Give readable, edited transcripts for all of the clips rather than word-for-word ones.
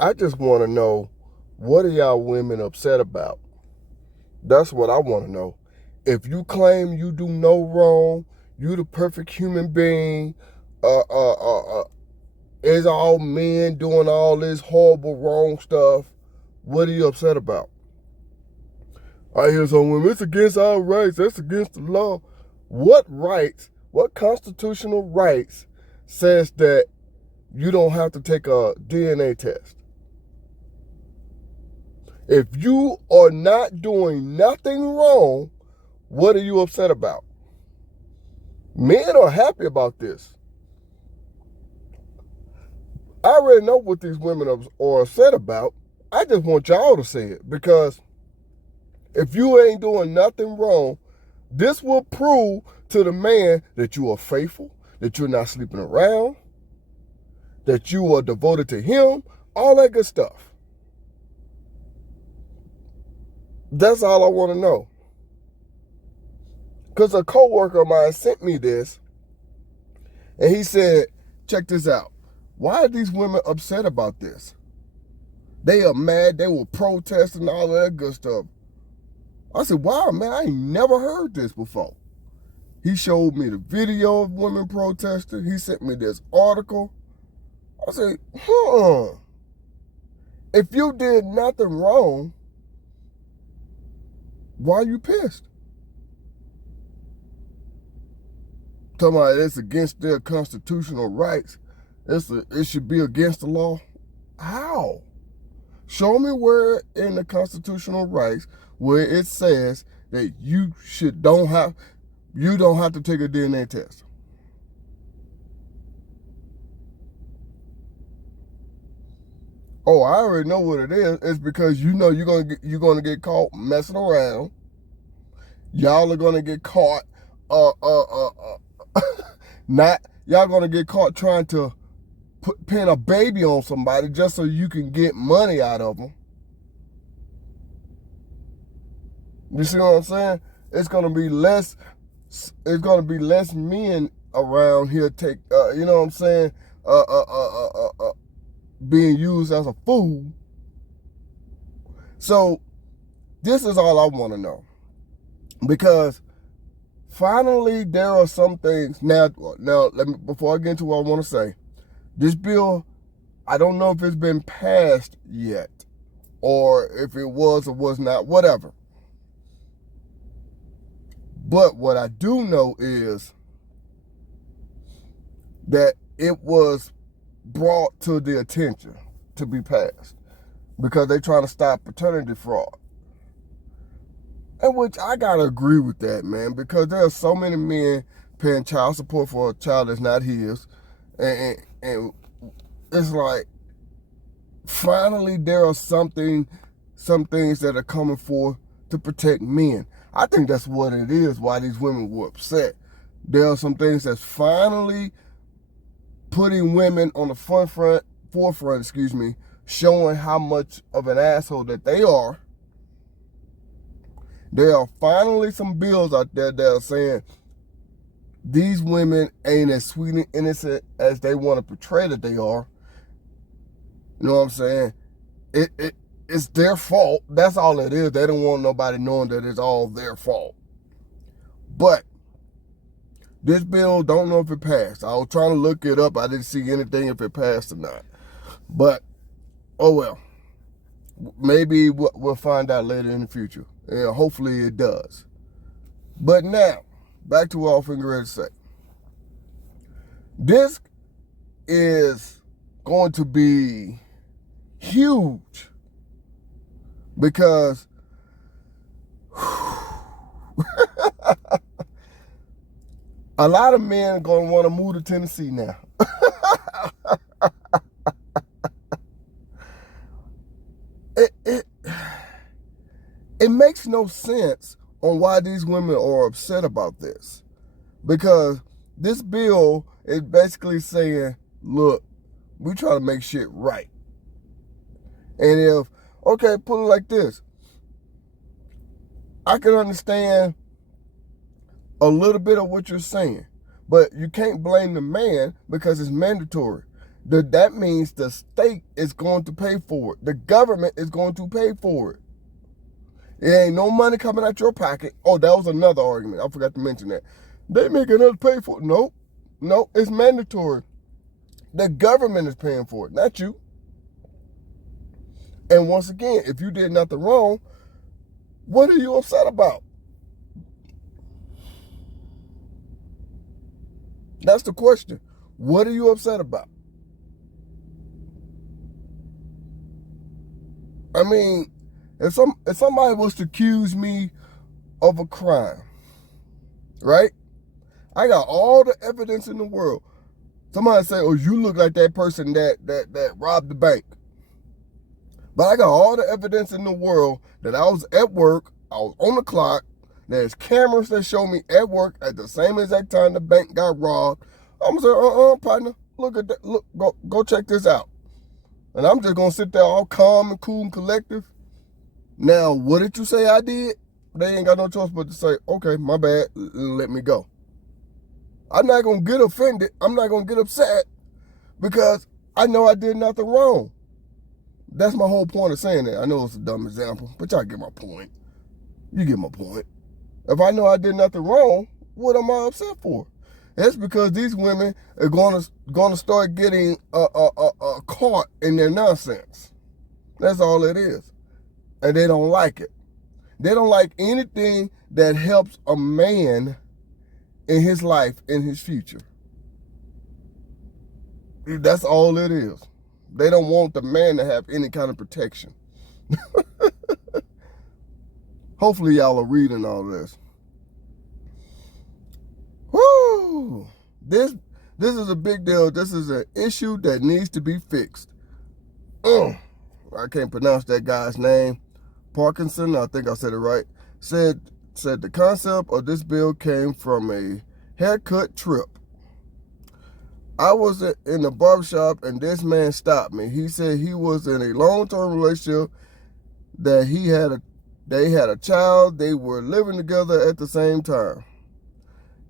I just want to know, what are y'all women upset about? That's what I want to know. If you claim you do no wrong, you the perfect human being, is all men doing all this horrible wrong stuff, what are you upset about? I hear some women, it's against our rights, that's against the law. What rights, what constitutional rights says that you don't have to take a DNA test? If you are not doing nothing wrong, what are you upset about? Men are happy about this. I already know what these women are upset about. I just want y'all to say it, because if you ain't doing nothing wrong, this will prove to the man that you are faithful, that you're not sleeping around, that you are devoted to him, all that good stuff. That's all I want to know. Because a coworker of mine sent me this, and he said, check this out. Why are these women upset about this? They are mad, they were protesting, all that good stuff. I said, wow, man, I ain't never heard this before. He showed me the video of women protesting. He sent me this article. I said, if you did nothing wrong, why are you pissed? Talking about it's against their constitutional rights. It should be against the law. How? Show me where in the constitutional rights where it says that you don't have to take a DNA test. Oh, I already know what it is. It's because you know you're gonna get caught messing around. Y'all are gonna get caught. Not y'all gonna get caught trying to pin a baby on somebody just so you can get money out of them. You see what I'm saying? It's gonna be less. It's gonna be less men around here you know what I'm saying? Being used as a fool. So this is all I want to know, because finally there are some things now. Let me, before I get into what I want to say, this bill, I don't know if it's been passed yet, or if it was or was not, whatever. But what I do know is that it was brought to the attention to be passed, because they're trying to stop paternity fraud. And which I gotta agree with that, man, because there are so many men paying child support for a child that's not his. And it's like, finally there are some things that are coming forth to protect men. I think that's what it is, why these women were upset. There are some things that's finally putting women on the forefront, showing how much of an asshole that they are. There are finally some bills out there that are saying these women ain't as sweet and innocent as they want to portray that they are. You know what I'm saying? It's their fault. That's all it is. They don't want nobody knowing that it's all their fault. But this bill, don't know if it passed. I was trying to look it up. I didn't see anything if it passed or not. But, oh well. Maybe we'll find out later in the future. And hopefully it does. But now, back to what I was ready to say. This is going to be huge, because a lot of men are going to want to move to Tennessee now. It makes no sense on why these women are upset about this, because this bill is basically saying, look, we try to make shit right. And put it like this, I can understand a little bit of what you're saying, but you can't blame the man because it's mandatory. That means the state is going to pay for it. The government is going to pay for it. It ain't no money coming out your pocket. Oh, that was another argument. I forgot to mention that. They making us pay for it. Nope. No, it's mandatory. The government is paying for it, not you. And once again, if you did nothing wrong, what are you upset about? That's the question. What are you upset about? I mean, if somebody was to accuse me of a crime, right? I got all the evidence in the world. Somebody say, "Oh, you look like that person that robbed the bank." But I got all the evidence in the world that I was at work, I was on the clock, there's cameras that show me at work at the same exact time the bank got robbed. I'm gonna say, partner, look at that, look, go check this out. And I'm just gonna sit there all calm and cool and collective. Now, what did you say I did? They ain't got no choice but to say, okay, my bad, let me go. I'm not gonna get offended, I'm not gonna get upset, because I know I did nothing wrong. That's my whole point of saying that. I know it's a dumb example, but y'all get my point. You get my point. If I know I did nothing wrong, what am I upset for? That's because these women are gonna start getting caught in their nonsense. That's all it is. And they don't like it. They don't like anything that helps a man in his life, in his future. That's all it is. They don't want the man to have any kind of protection. Hopefully y'all are reading all this. Woo! This is a big deal. This is an issue that needs to be fixed. I can't pronounce that guy's name. Parkinson, I think I said it right. Said the concept of this bill came from a haircut trip. I was in the barbershop and this man stopped me. He said he was in a long-term relationship, that they had a child, they were living together at the same time.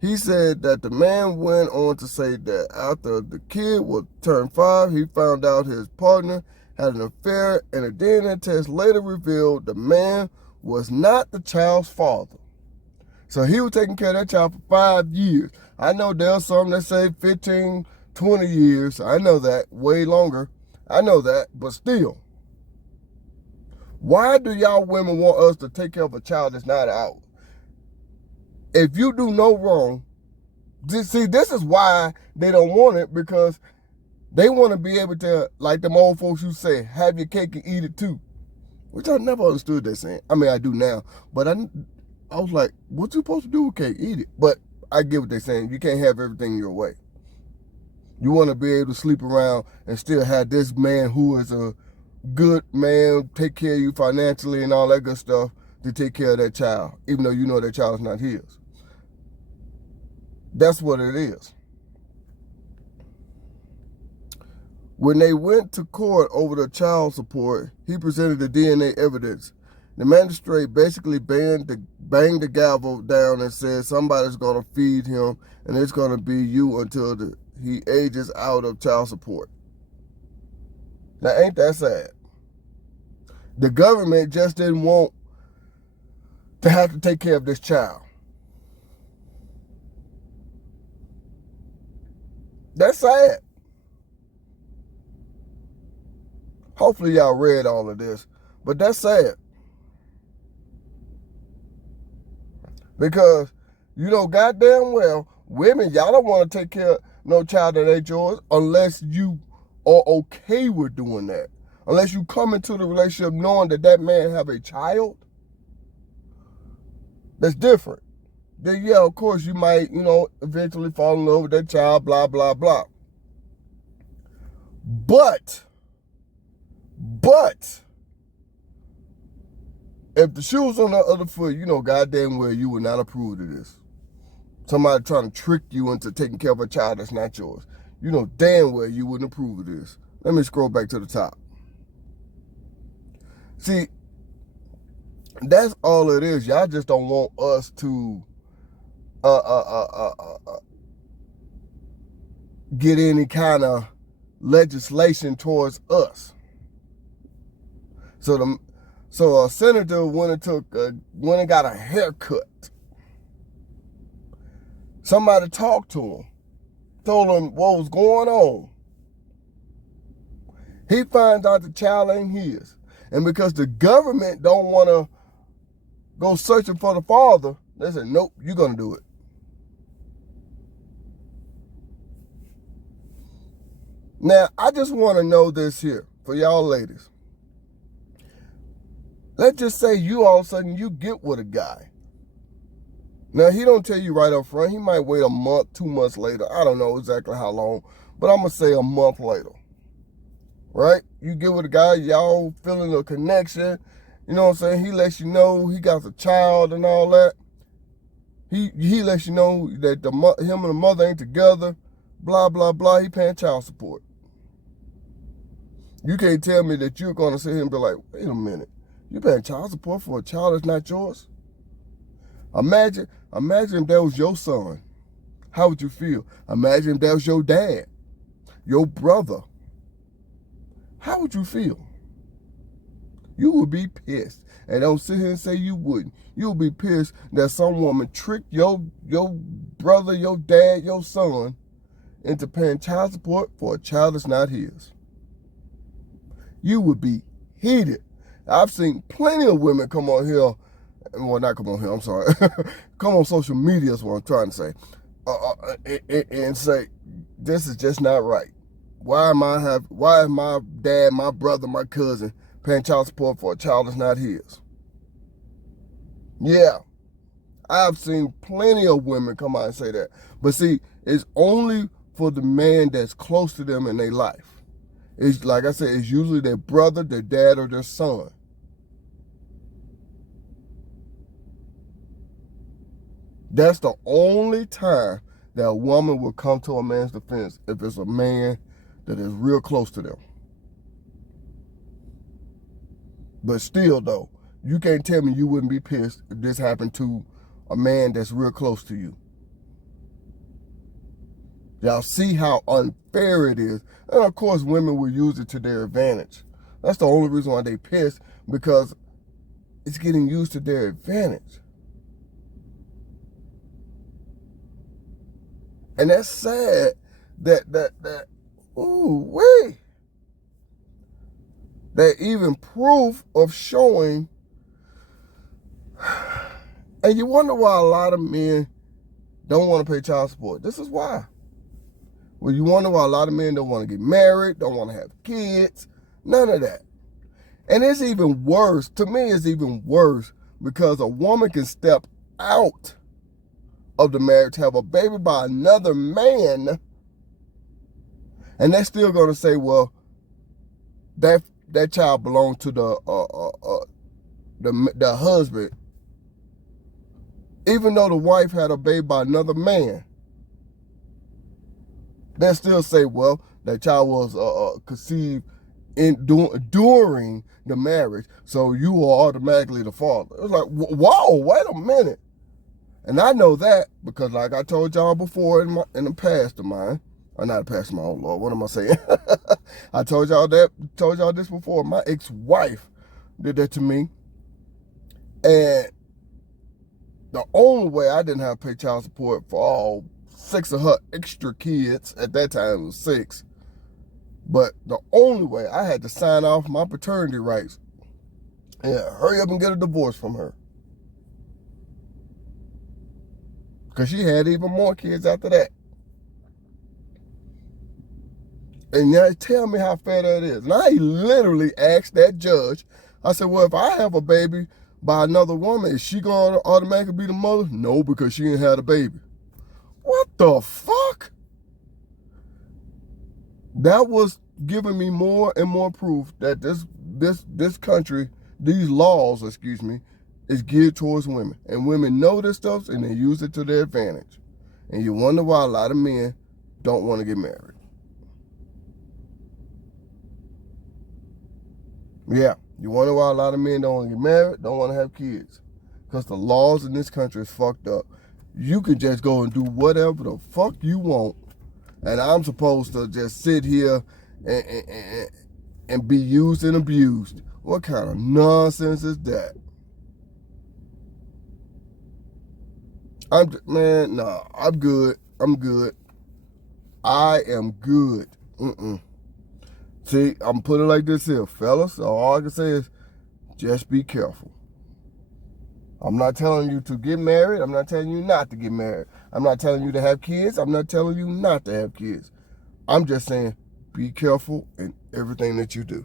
He said that the man went on to say that after the kid was turned 5, he found out his partner had an affair, and a DNA test later revealed the man was not the child's father. So he was taking care of that child for 5 years. I know there's some that say 15, 20 years. I know that, way longer. I know that, but still. Why do y'all women want us to take care of a child that's not out? If you do no wrong, this is why they don't want it, because they want to be able to, like them old folks who say, have your cake and eat it too. Which I never understood that saying. I mean, I do now. But I was like, what you supposed to do with cake? Eat it. But I get what they're saying. You can't have everything your way. You want to be able to sleep around and still have this man who is a good man, take care of you financially and all that good stuff, to take care of that child, even though you know that child is not his. That's what it is. When they went to court over the child support, he presented the DNA evidence. The magistrate basically banged the gavel down and said somebody's going to feed him, and it's going to be you until he ages out of child support. Now, ain't that sad? The government just didn't want to have to take care of this child. That's sad. Hopefully y'all read all of this, but that's sad. Because, you know goddamn well, women, y'all don't want to take care of no child that ain't yours unless you are okay with doing that. Unless you come into the relationship knowing that that man have a child. That's different. Then, yeah, of course, you might, eventually fall in love with that child, blah, blah, blah. But, if the shoe was on the other foot, you know goddamn well you would not approve of this. Somebody trying to trick you into taking care of a child that's not yours. You know damn well you wouldn't approve of this. Let me scroll back to the top. See, that's all it is. Y'all just don't want us to get any kind of legislation towards us. So a senator went and got a haircut. Somebody talked to him, told him what was going on. He finds out the child ain't his. And because the government don't want to go searching for the father, they said, nope, you're going to do it. Now, I just want to know this here for y'all ladies. Let's just say you all of a sudden you get with a guy. Now, he don't tell you right up front. He might wait a month, 2 months later. I don't know exactly how long, but I'm going to say a month later. Right? You get with a guy, y'all feeling a connection. You know what I'm saying? He lets you know he got a child and all that. He lets you know that him and the mother ain't together. Blah, blah, blah. He paying child support. You can't tell me that you're going to sit here and be like, wait a minute. You paying child support for a child that's not yours? Imagine if that was your son. How would you feel? Imagine if that was your dad, your brother. How would you feel? You would be pissed. And don't sit here and say you wouldn't. You would be pissed that some woman tricked your brother, your dad, your son into paying child support for a child that's not his. You would be heated. I've seen plenty of women come on here. Well, not come on here, I'm sorry. Come on social media is what I'm trying to say. And say, this is just not right. Why is my dad, my brother, my cousin paying child support for a child that's not his? Yeah. I've seen plenty of women come out and say that. But see, it's only for the man that's close to them in their life. It's like I said, it's usually their brother, their dad, or their son. That's the only time that a woman will come to a man's defense, if it's a man that is real close to them. But still, though, you can't tell me you wouldn't be pissed if this happened to a man that's real close to you. Y'all see how unfair it is. And of course, women will use it to their advantage. That's the only reason why they pissed, because it's getting used to their advantage. And that's sad that even proof of showing. And you wonder why a lot of men don't want to pay child support. This is why. Well, you wonder why a lot of men don't want to get married, don't want to have kids, none of that. And it's even worse. To me, it's even worse because a woman can step out of the marriage, have a baby by another man, and they're still going to say, well, that child belonged to the husband, even though the wife had a baby by another man. They still say, well, that child was conceived during the marriage, so you are automatically the father. It was like, whoa, wait a minute. And I know that because, like I told y'all before in the past of mine, or not a past of my own Lord, what am I saying? I told y'all this before. My ex-wife did that to me. And the only way I didn't have to pay child support for all 6 of her extra kids, at that time it was 6, but the only way I had to sign off my paternity rights and hurry up and get a divorce from her. Because she had even more kids after that. And now tell me how fair that is. And I literally asked that judge, I said, well, if I have a baby by another woman, is she going to automatically be the mother? No, because she didn't have a baby. What the fuck? That was giving me more and more proof that this country, these laws, is geared towards women. And women know this stuff and they use it to their advantage. And you wonder why a lot of men don't want to get married. Yeah, you wonder why a lot of men don't want to get married, don't want to have kids. Because the laws in this country is fucked up. You can just go and do whatever the fuck you want. And I'm supposed to just sit here and be used and abused. What kind of nonsense is that? I'm good. I'm good. I am good. See, I'm putting it like this here, fellas. All I can say is just be careful. I'm not telling you to get married. I'm not telling you not to get married. I'm not telling you to have kids. I'm not telling you not to have kids. I'm just saying be careful in everything that you do.